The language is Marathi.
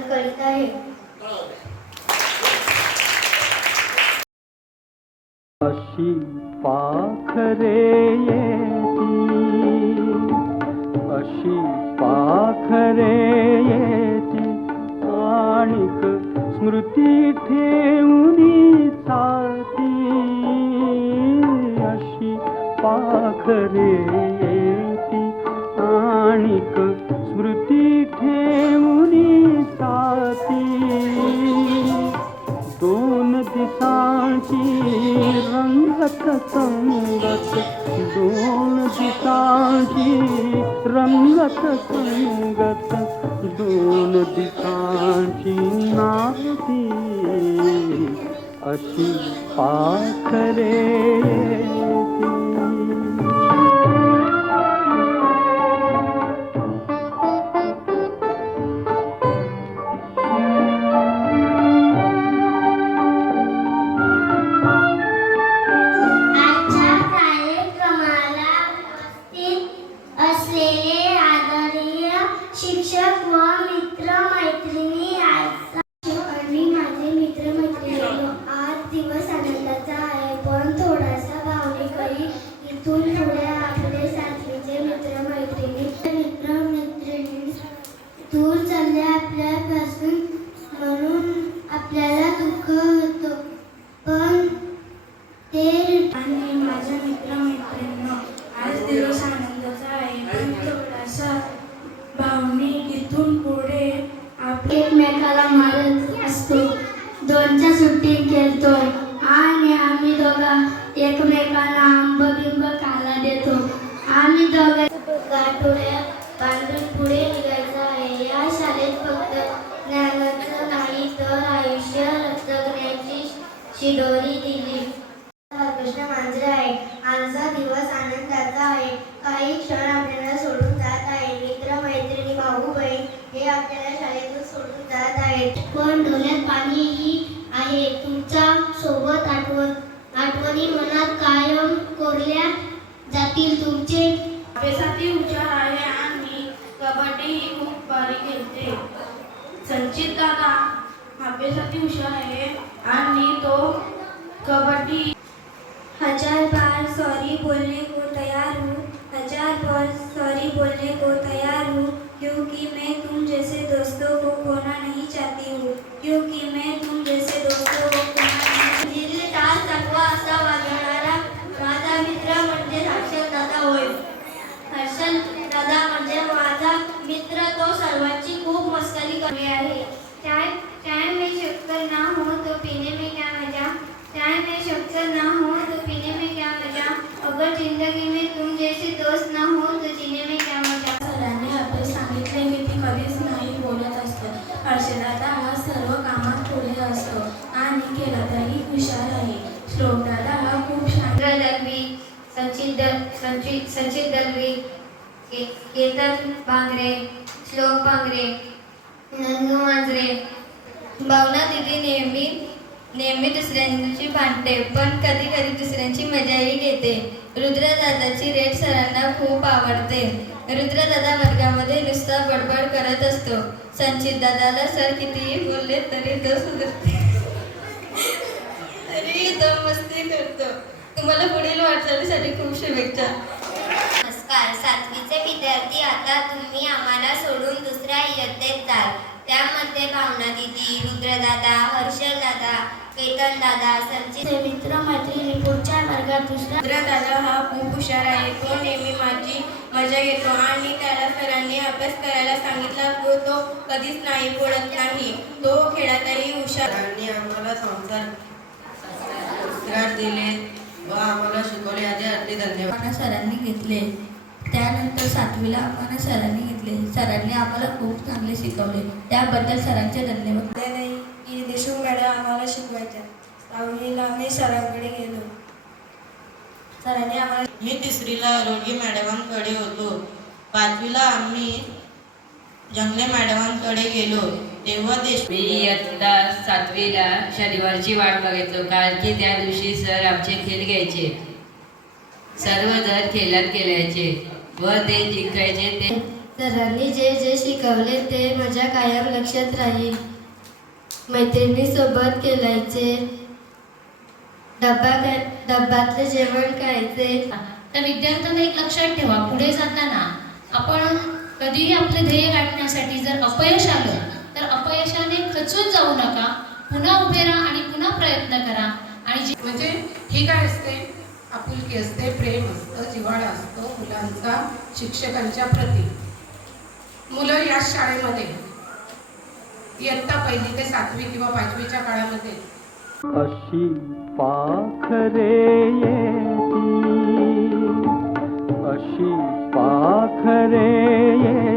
सादर करीत आहे. अशी पाखरे येती, अशी पाखरे येती, आणिक स्मृती ठेवूनी साथी. अशी पाखरे येती, आणिक स्मृती ठेवूनी साथी. दोन दिसांची रंगत संगत, दोन दिसांची रंगत संगत, दोन दिसांची नाती. अशी पाखरे येती. शिक्षक व मित्र मैत्रिणी आणि माझे मित्र मैत्रिणी, आज दिवस आनंदाचा आहे, पण थोडासा भावनिकही. इथून पुढे आपले सातवीचे मित्र मैत्रिणी दूर चालले आपल्यापासून, म्हणून आपल्याला दुःख होतो. पण ते आणि माझ्या मित्र मैत्रिणींनो, आज दिवस आनंदाचा आहे, पण थोडासा भावनिक. इथून पुढे आपण एकमेकाला मारत असतो, दोनच्या सुट्टीत खेळतो आणि आम्ही दोघा एकमेकांना आंब बिंब खायला देतो. आम्ही दोघा गाठोड्या बांधून पुढे निघायचं आहे. या शाळेत फक्त ज्ञानाचं नाही तर आयुष्य जगण्याची शिदोरी दिली. कृष्ण मांजरे आहे. आजचा दिवस आनंदाचा आहे. काही क्षण आपल्याला सोडून जात आहे. मित्र मैत्रिणी भाऊ बहीण हे आपल्याला शाळेतून सोडून जात आहेत, पण डोळ्यात पाणीही आहे. तुमच्या सोबत आठवणी मनात कायम कोरल्या जातील. तुमचे अभ्यासातही हुशार आहे आणि कबड्डीही खूप भारी खेळते. संचित दादा अभ्यासातही हुशार आहे आणि तो कबड्डी. हजार बार सॉरी बोलने को तैयार हूँ, हजार बार सॉरी बोलने को तैयार हूँ, क्योंकि मैं तुम जैसे दोस्तों को खोना नहीं चाहती हूँ, क्योंकि मैं तुम जैसे दोस्तों को खोना नहीं. टाळ तत्वा असा वाजवणारा माझा मित्र म्हणजे हर्षल दादा होय. हर्षल दादा म्हणजे माझा मित्र. तो सर्वांची खूप मस्करी करणे आहे. चाय में शक्कर ना हो तो पीने में क्या मजा, चाय में शक्कर ना हो तो पीने में क्या मजा, अगर जिंदगी में तुम जैसे दोस्त ना हो तो जीने में क्या मजा. सरांनी आपले सांगितले की ती कधीच नाही बोलत असते. हर्षदादा हा सर्व कामात पुढे असतो आणि केला तरी हुशार आहे. श्लोक दादा हा खूप शांत. दलवी, संचित दलवी, केतन बांगरे, श्लोक बांगरे, नंदू मांजरे. भावना दीदी नेहमी दुसऱ्यांची भांडते, पण कधी कधी दुसऱ्यांची मजाही घेते. रुद्रदादाची रेट सरांना खूप आवडते. रुद्रदादा वर्गामध्ये नुसता बडबड करत असतो. संचित दादाला सर कितीही बोलले तरी तो सुधरते, तरी तो मस्ती करतो. तुम्हाला पुढील वाटचालीसाठी खूप शुभेच्छा. नमस्कार सातवीचे विद्यार्थी, आता तुम्ही आम्हाला सोडून दुसऱ्या इयत्तेत जाल. त्यामध्ये भावना दीदी, रुद्रदादा, हर्षल दादा, केतन दादा, संचित मित्र मैत्रिणी पुढच्या वर्गात दुसऱ्या. रुद्रदादा हा खूप हुशार आहे. तो नेहमी माझी मजा घेतो आणि त्याला सरांनी अभ्यास करायला सांगितला तो कधीच नाही बोलत नाही. तो खेळातही हुशार. सरांनी आम्हाला संस्कार दिले व आम्हाला शिकवले यासाठी धन्यवाद. सरांनी घेतले. त्यानंतर सातवीला आम्हाला सरांनी घेतले. सरांनी आम्हाला खूप चांगले शिकवले. त्याबद्दल सरांचे धन्यवाद. की देशमुख मॅडम आम्हाला शिकवायच्या. सहावीला आम्ही सरांकडे गेलो. सरांनी आम्हाला. मी तिसरीला रोगी मॅडमांकडे होतो. पाचवीला आम्ही जंगले मॅडमांकडे गेलो. तेव्हा मी इयत्ता सातवीला शनिवारची वाट बघायचो, कारण की त्या दिवशी सर आमचे खेळ घ्यायचे. सर्वजण खेळात खेळायचे व ते जिंकायचे. ते सरांनी जे जे शिकवले ते माझ्या कायम लक्षात राहील. मैत्रिणीसोबत खेळायचे, डब्यातले जेवण खायचे. तर विद्यार्थ्यांना एक लक्षात ठेवा, पुढे जाताना आपण कधीही आपले ध्येय गाठण्यासाठी जर अपयश आलं तर अपयशाने खचून जाऊ नका. पुन्हा उभे राहा आणि पुन्हा प्रयत्न करा. आणि म्हणजे ही काय असते, आपुलकी असते, प्रेम असतं, जिव्हाळा असतो मुलांचा शिक्षकांच्या प्रती. मुलं या शाळेमध्ये इयत्ता 1ली ते 7वी किंवा 5वीच्या काळामध्ये अशी पाखरे येती, अशी पाखरे येती.